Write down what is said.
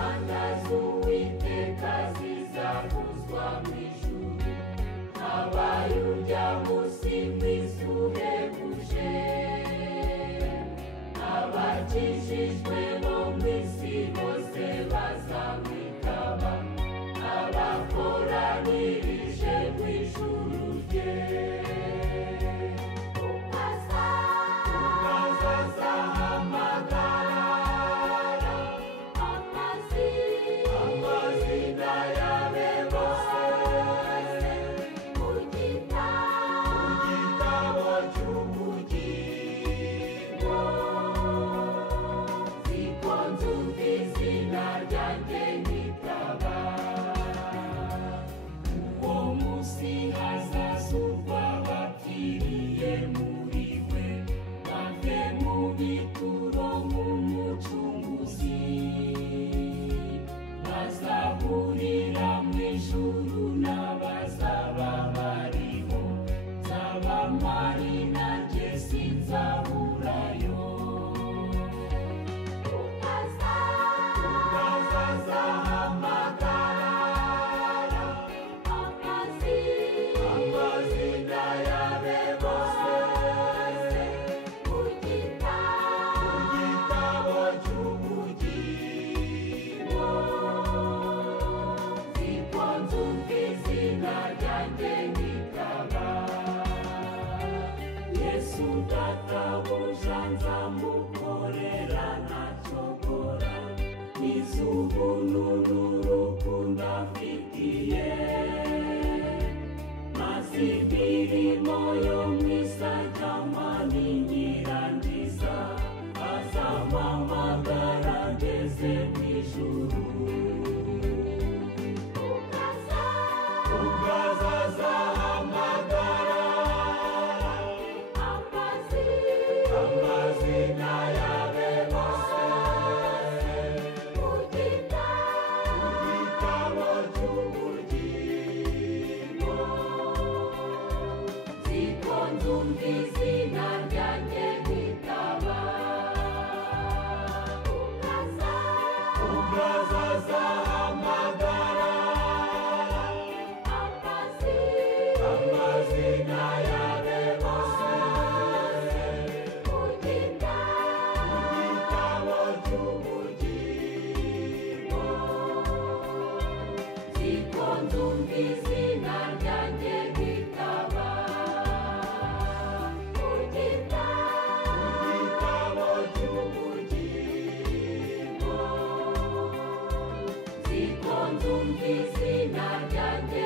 imanza z'Uwiteka zizavuzwa mu ijuru, habaye urya munsi mwiza uhebuje. Abakijijwe bo mu isi bose bazamwitaba, abakoranirije mu ijuru rye. Azahamagara amazina y'abe bose mu gitabo cy'ubugingo. Ziko nzumva izina ryanjye nkitaba, uwo munsi hazazurwa abapfiriye muri we, bave mu bituro nk'umucunguzi. Bazahurira mu ijuru n'abazaba bariho, nzaba mpari nanjye sinzaburayo. Azahamagara amazina y'abe bose mu gitabo cy'ubugingo. Ziko nzumva izina ryanjye nkitaba, Yesu databuja nzamukorera ntacogora, n'iz'ubuntu n'urukundo amfitiye. Maze imirimo yo mu isi ajyama ninyirangiza, azampamagara ngeze mu ijuru. Ubwo azahamagara amazina y'abe bose mu gitabo cy'ubugingo. Ziko nzumva izina ryanjye nkitaba, ubwo azahamagara amazina y'abe bose mu gitabo cy'ubugingo. Ziko nzumva izina ryanjye nkitaba, mu gitabo cy'ubugingo. Ziko nzumva izina ryanjye